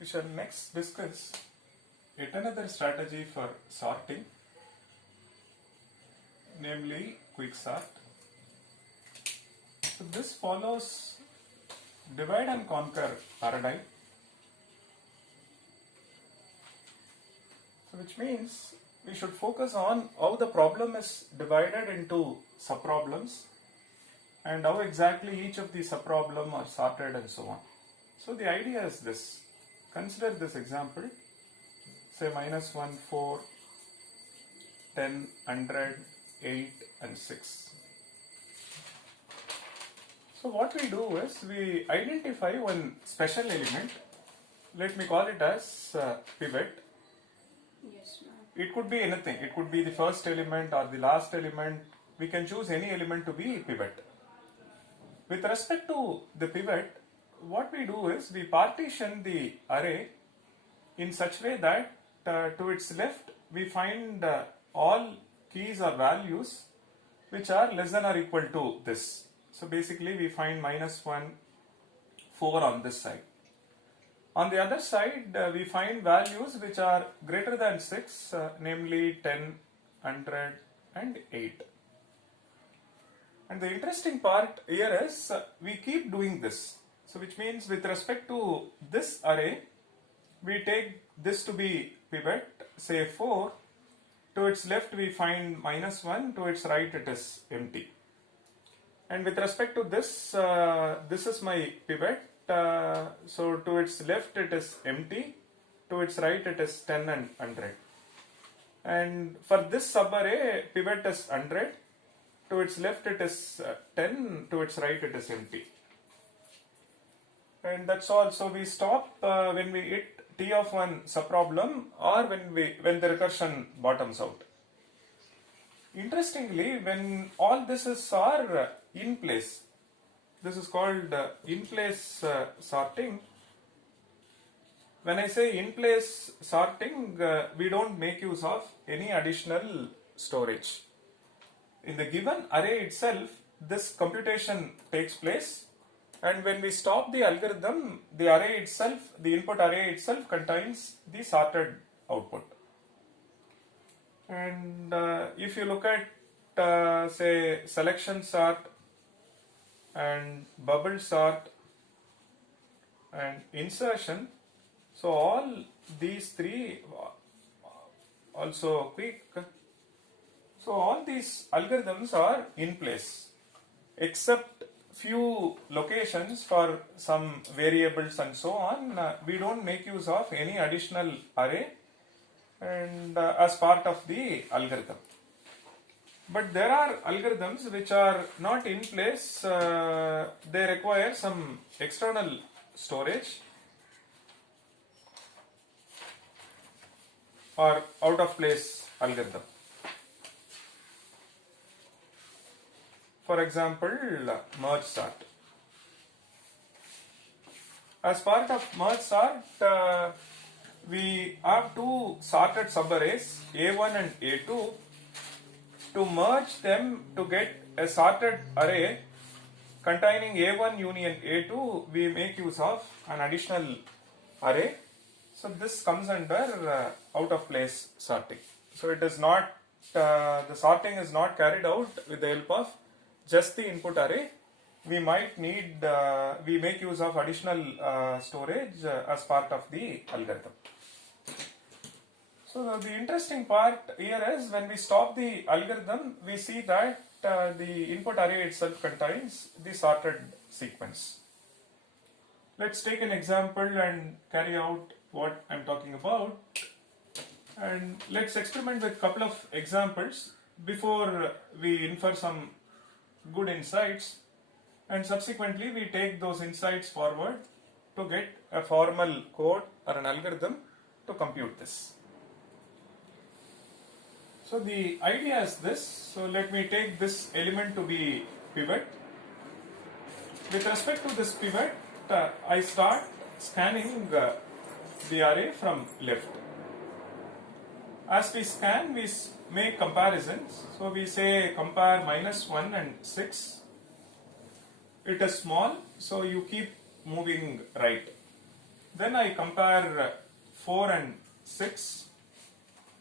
We shall next discuss yet another strategy for sorting, namely quicksort. So this follows divide and conquer paradigm. So which means we should focus on how the problem is divided into subproblems and how exactly each of the subproblem are sorted and so on. So the idea is this. Consider this example, say minus 1, 4, 10, 100, 8 and 6. So what we do is we identify one special element, let me call it as pivot. Yes, ma'am. It could be anything, it could be the first element or the last element, we can choose any element to be pivot. With respect to the pivot, what we do is we partition the array in such way that to its left we find all keys or values which are less than or equal to this. So basically we find minus 1, 4 on this side. On the other side we find values which are greater than 6, namely 10, 100 and 8. And the interesting part here is we keep doing this. So which means with respect to this array, we take this to be pivot, say 4, to its left we find minus 1, to its right it is empty. And with respect to this, this is my pivot, so to its left it is empty, to its right it is 10 and 100. And for this subarray, pivot is 100, to its left it is 10, to its right it is empty. And that's all. So we stop when we hit T of one subproblem or when the recursion bottoms out. Interestingly, when all this is are in place, this is called in place sorting. When I say in place sorting, we don't make use of any additional storage. In the given array itself, this computation takes place, and when we stop the algorithm, the array itself, the input array itself contains the sorted output. And if you look at say selection sort and bubble sort and insertion, so all these three, also quick, so all these algorithms are in place except few locations for some variables and so on. We don't make use of any additional array and as part of the algorithm. But there are algorithms which are not in place, they require some external storage or out of place algorithm. For example, merge sort. As part of merge sort, we have two sorted subarrays, A1 and A2. To merge them to get a sorted array containing A1 union A2, we make use of an additional array. So this comes under out of place sorting. So it is not, the sorting is not carried out with the help of just the input array. We might need, we make use of additional storage as part of the algorithm. So the interesting part here is when we stop the algorithm, we see that the input array itself contains the sorted sequence. Let's take an example and carry out what I'm talking about. And let's experiment with a couple of examples before we infer some good insights, and subsequently we take those insights forward to get a formal code or an algorithm to compute this. So the idea is this. So let me take this element to be pivot. With respect to this pivot, I start scanning the array from left. As we scan, we make comparisons. So we say compare minus 1 and 6. It is small, so you keep moving right. Then I compare 4 and 6,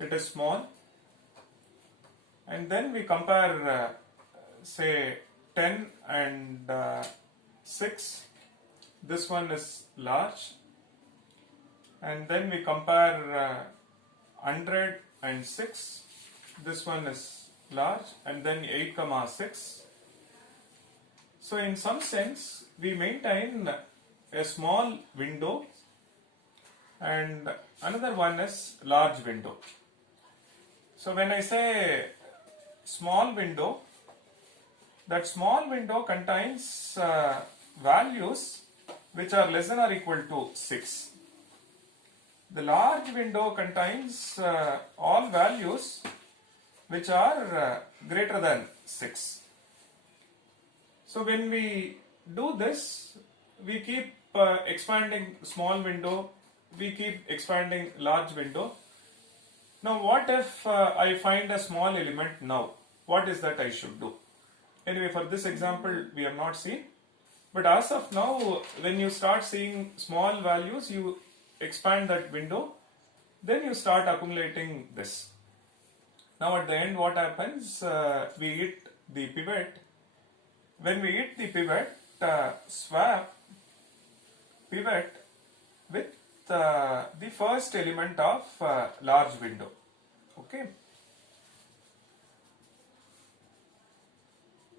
it is small. And then we compare say 10 and 6, this one is large. And then we compare 100 and 6, this one is large. And then 8 comma 6. So in some sense we maintain a small window and another one is large window. So when I say small window, that small window contains values which are less than or equal to 6. The large window contains all values which are greater than 6. So when we do this, we keep expanding small window, we keep expanding large window. Now what if I find a small element now? What is that I should do? Anyway, for this example we have not seen. But as of now, when you start seeing small values, you expand that window, then you start accumulating this. Now at the end what happens? We hit the pivot. When we hit the pivot, swap pivot with the first element of large window. Okay.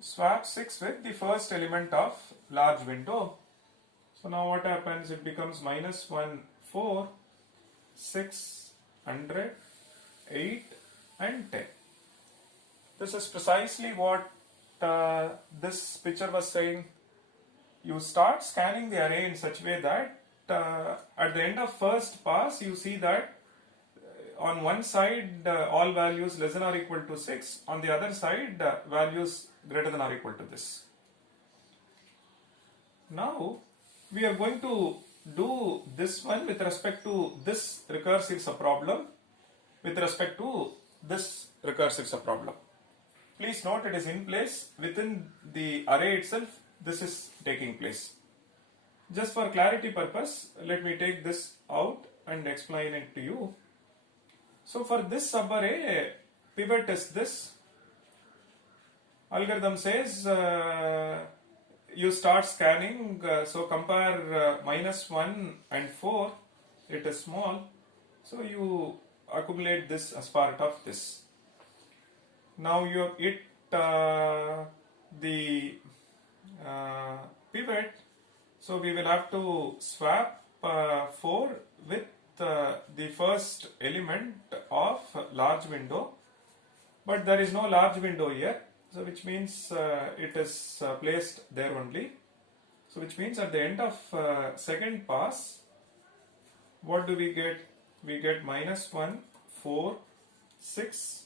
Swap 6 with the first element of large window. So now what happens? It becomes minus 1, 4, 6, 100, 8 and 10. This is precisely what this picture was saying. You start scanning the array in such a way that at the end of first pass you see that on one side all values less than or equal to 6, on the other side values greater than or equal to this. Now we are going to do this one with respect to this recursive subproblem, with respect to this recursive subproblem. Please note it is in place within the array itself. This is taking place. Just for clarity purpose, let me take this out and explain it to you. So for this subarray, pivot is this. Algorithm says you start scanning, so compare minus 1 and 4, it is small, so you accumulate this as part of this. Now you hit the pivot, so we will have to swap 4 with the first element of large window, but there is no large window here, so which means it is placed there only. So which means at the end of second pass, what do we get? We get minus 1, 4, 6,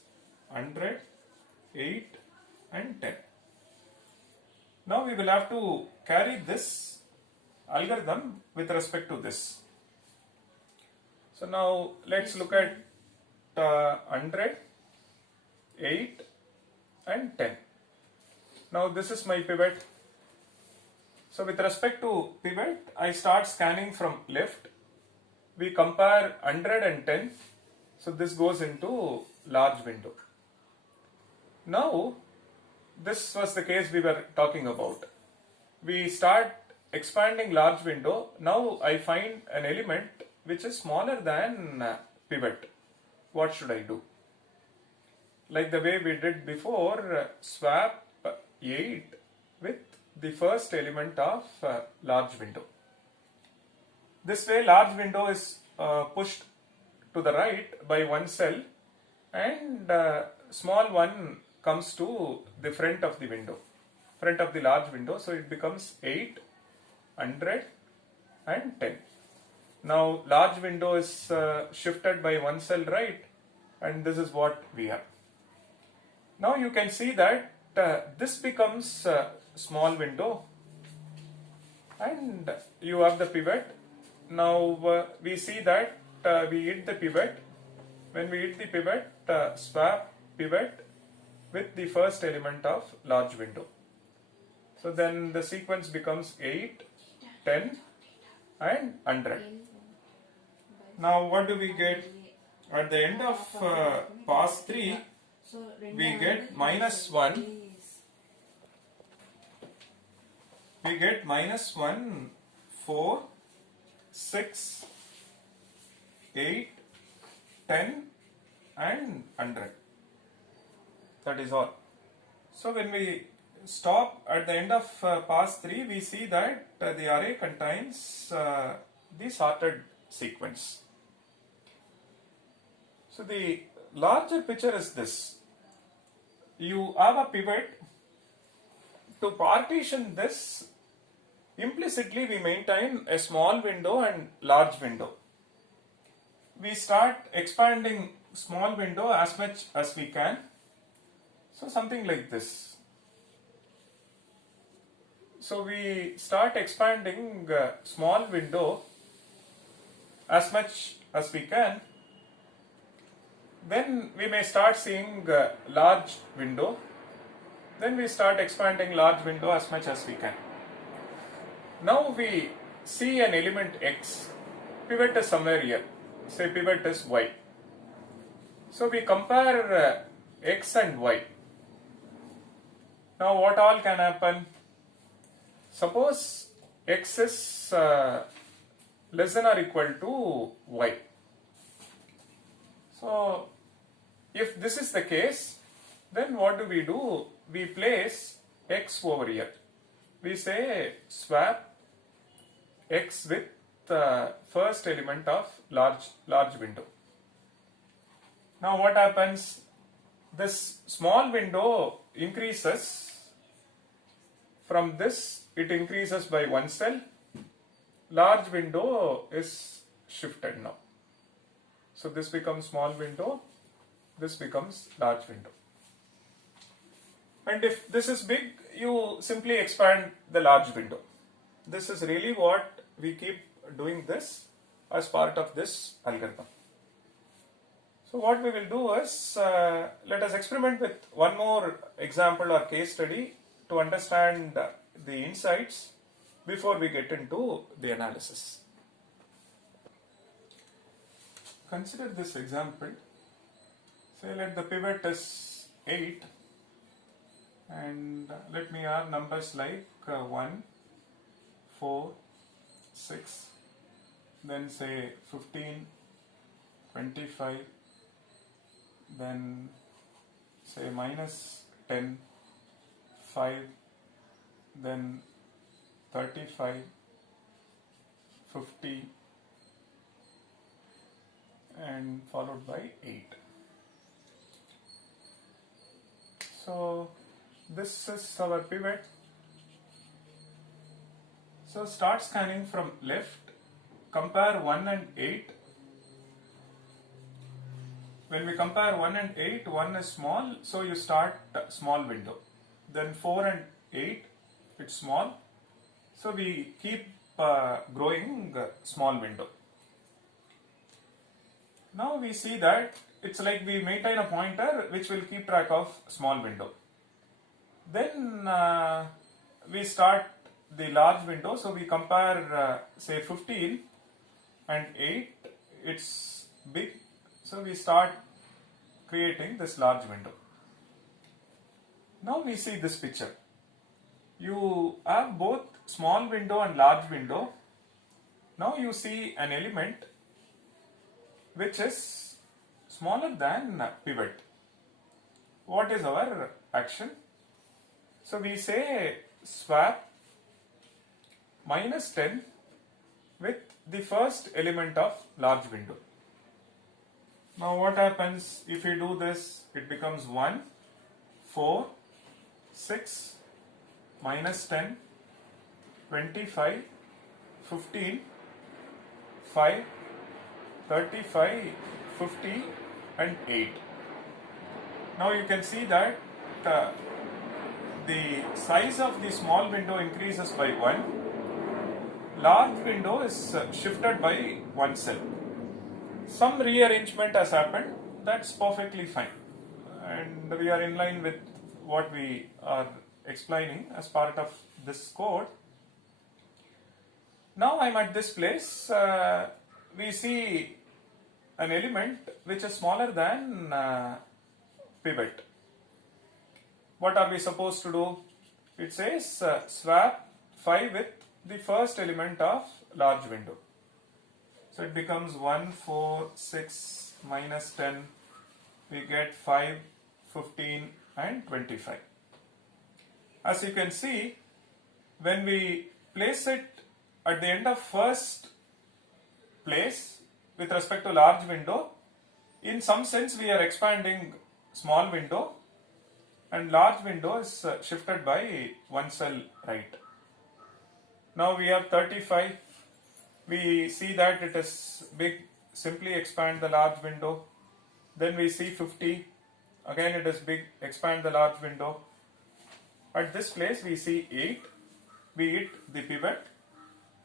100, 8 and 10. Now we will have to carry this algorithm with respect to this. So now let's look at 100, 8 and 10. Now this is my pivot. So with respect to pivot, I start scanning from left. We compare 100 and 10. So this goes into large window. Now this was the case we were talking about. We start expanding large window. Now I find an element which is smaller than pivot. What should I do? Like the way we did before, swap 8 with the first element of large window. This way large window is pushed to the right by one cell and small one comes to the front of the window, front of the large window, so it becomes 8, 100 and 10. Now large window is shifted by one cell right, and this is what we have. Now you can see that this becomes small window and you have the pivot. Now we see that we hit the pivot. When we hit the pivot, swap pivot with the first element of large window. So then the sequence becomes 8, 10 and 100. Now what do we get? At the end of pass 3, we get minus 1. We get minus 1, 4, 6, 8, 10 and 100. That is all. So when we stop at the end of pass 3, we see that the array contains the sorted sequence. So the larger picture is this. You have a pivot. To partition this, implicitly we maintain a small window and large window. We start expanding small window as much as we can. So something like this. So we start expanding small window as much as we can. Then we may start seeing large window. Then we start expanding large window as much as we can. Now we see an element x. Pivot is somewhere here. Say pivot is y. So we compare x and y. Now what all can happen? Suppose x is less than or equal to y. So if this is the case, then what do? We place x over here. We say swap x with the first element of large window. Now what happens? This small window increases. From this it increases by one cell. Large window is shifted now. So this becomes small window. This becomes large window. And if this is big, you simply expand the large window. This is really what we keep doing this as part of this algorithm. So what we will do is, let us experiment with one more example or case study to understand the insights before we get into the analysis. Consider this example. Say let the pivot is 8 and let me have numbers like 1, 4, 6, then say 15, 25, then say minus 10, 5, then 35, 50 and followed by 8. So this is our pivot. So start scanning from left, compare 1 and 8. When we compare 1 and 8, 1 is small, so you start small window. Then 4 and 8, it's small, so we keep growing small window. Now we see that it's like we maintain a pointer which will keep track of small window. Then we start the large window, so we compare say 15 and 8, it's big, so we start creating this large window. Now we see this picture. You have both small window and large window. Now you see an element which is smaller than pivot. What is our action? So we say swap minus 10 with the first element of large window. Now what happens if we do this? It becomes 1, 4, 6, minus 10, 25, 15, 5, 35, 50 and 8. Now you can see that the size of the small window increases by 1. Large window is shifted by 1 cell. Some rearrangement has happened, that's perfectly fine. And we are in line with what we are explaining as part of this code. Now I'm at this place. We see an element which is smaller than pivot. What are we supposed to do? It says swap 5 with the first element of large window. So it becomes 1, 4, 6, minus 10. We get 5, 15 and 25. As you can see, when we place it at the end of first place with respect to large window, in some sense we are expanding small window and large window is shifted by one cell right. Now we have 35. We see that it is big. Simply expand the large window. Then we see 50. Again it is big. Expand the large window. At this place we see 8. We hit the pivot.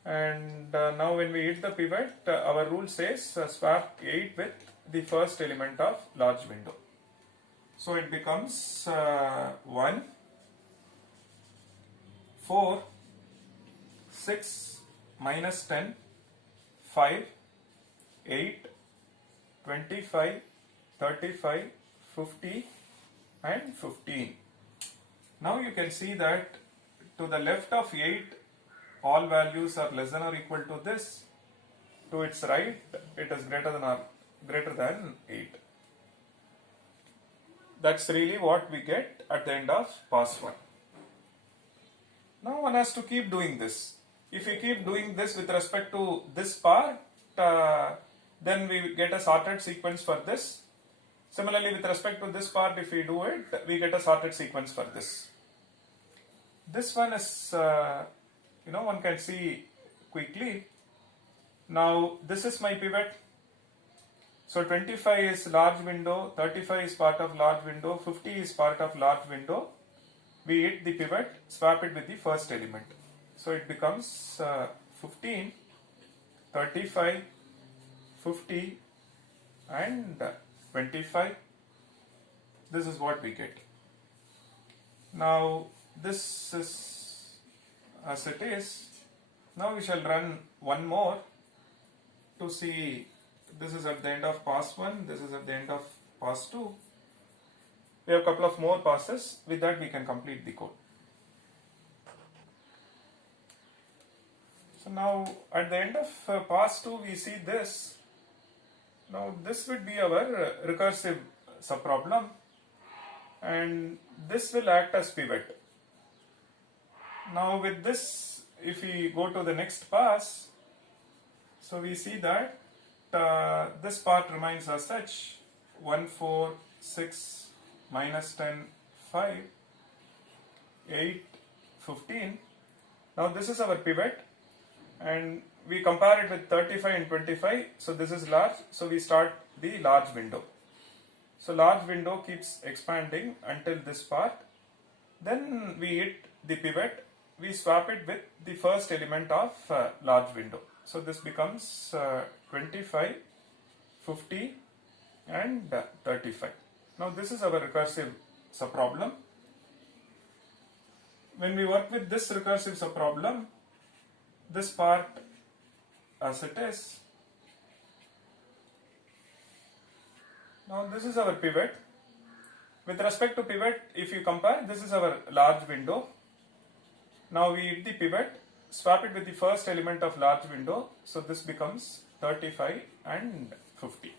And now when we hit the pivot, our rule says swap 8 with the first element of large window. So it becomes 1, 4, 6, minus 10, 5, 8, 25, 35, 50 and 15. Now you can see that to the left of 8, all values are less than or equal to this. To its right, it is greater than 8. That's really what we get at the end of pass 1. Now one has to keep doing this. If we keep doing this with respect to this part, then we get a sorted sequence for this. Similarly, with respect to this part, if we do it, we get a sorted sequence for this. This one is, one can see quickly. Now this is my pivot. So 25 is large window, 35 is part of large window, 50 is part of large window. We hit the pivot, swap it with the first element. So it becomes 15, 35, 50 and 25. This is what we get. Now this is as it is. Now we shall run one more to see. This is at the end of pass 1, this is at the end of pass 2. We have a couple of more passes. With that we can complete the code. So now at the end of pass 2 we see this. Now this would be our recursive subproblem and this will act as pivot. Now with this, if we go to the next pass, so we see that this part remains as such. 1, 4, 6, minus 10, 5, 8, 15. Now this is our pivot and we compare it with 35 and 25. So this is large. So we start the large window. So large window keeps expanding until this part. Then we hit the pivot. We swap it with the first element of large window. So this becomes 25, 50 and 35. Now this is our recursive subproblem. When we work with this recursive subproblem, this part as it is. Now this is our pivot. With respect to pivot, if you compare, this is our large window. Now we hit the pivot, swap it with the first element of large window. So this becomes 35 and 50.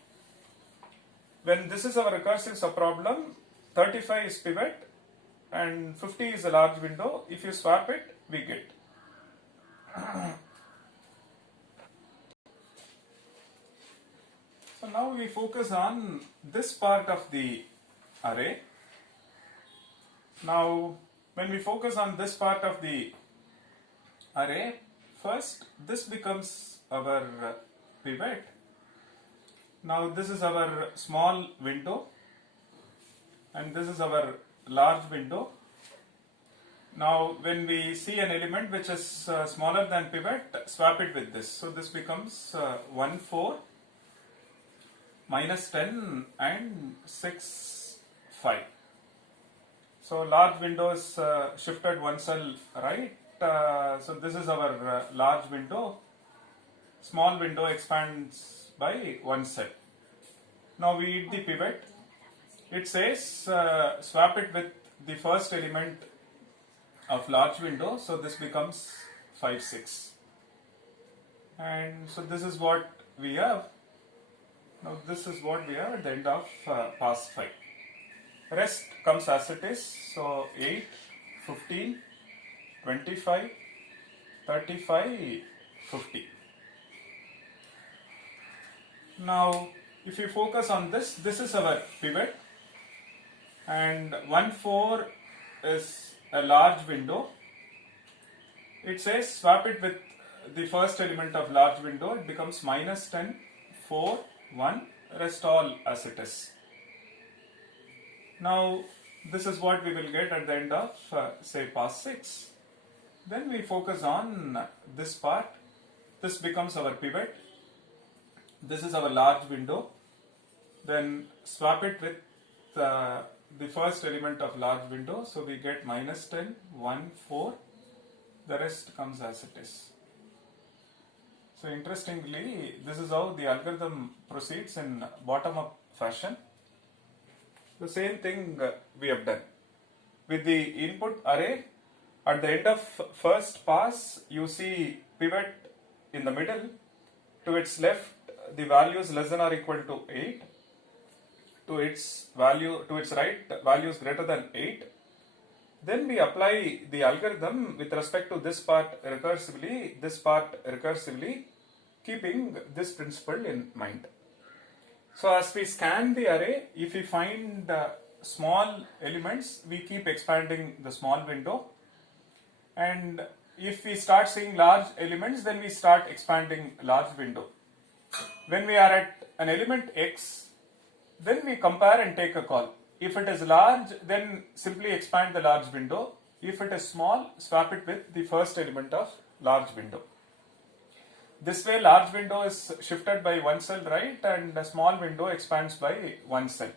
When this is our recursive subproblem, 35 is pivot and 50 is a large window. If you swap it, we get. So now we focus on this part of the array. Now when we focus on this part of the array, first this becomes our pivot. Now this is our small window and this is our large window. Now when we see an element which is smaller than pivot, swap it with this. So this becomes 1, 4, minus 10 and 6, 5. So large window is shifted one cell right. So this is our large window small window expands by one cell. Now we hit the pivot. It says swap it with the first element of large window, so this becomes 5 6, and so this is what we have. Now this is what we have at the end of pass 5. Rest comes as it is, so 8 15 25 35 50. Now if you focus on this, this is our pivot, and 1 4 is a large window. It says swap it with the first element of large window, it becomes minus 10 4 1, rest all as it is. Now this is what we will get at the end of say pass 6. Then we focus on this part. This becomes our pivot. This is our large window. Then swap it with the first element of large window, so we get minus 10 1 4. The rest comes as it is. So interestingly, this is how the algorithm proceeds in bottom-up fashion. The same thing we have done. With the input array, at the end of first pass, you see pivot in the middle. To its left, the value is less than or equal to 8. To its right, value is greater than 8. Then we apply the algorithm with respect to this part recursively, keeping this principle in mind. So as we scan the array, if we find small elements, we keep expanding the small window. And if we start seeing large elements, then we start expanding large window. When we are at an element x, then we compare and take a call. If it is large, then simply expand the large window. If it is small, swap it with the first element of large window. This way, large window is shifted by one cell right, and the small window expands by one cell.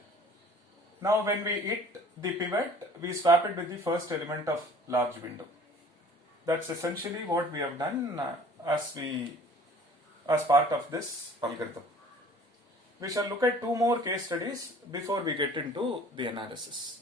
Now when we hit the pivot, we swap it with the first element of large window. That's essentially what we have done as part of this algorithm. We shall look at two more case studies before we get into the analysis.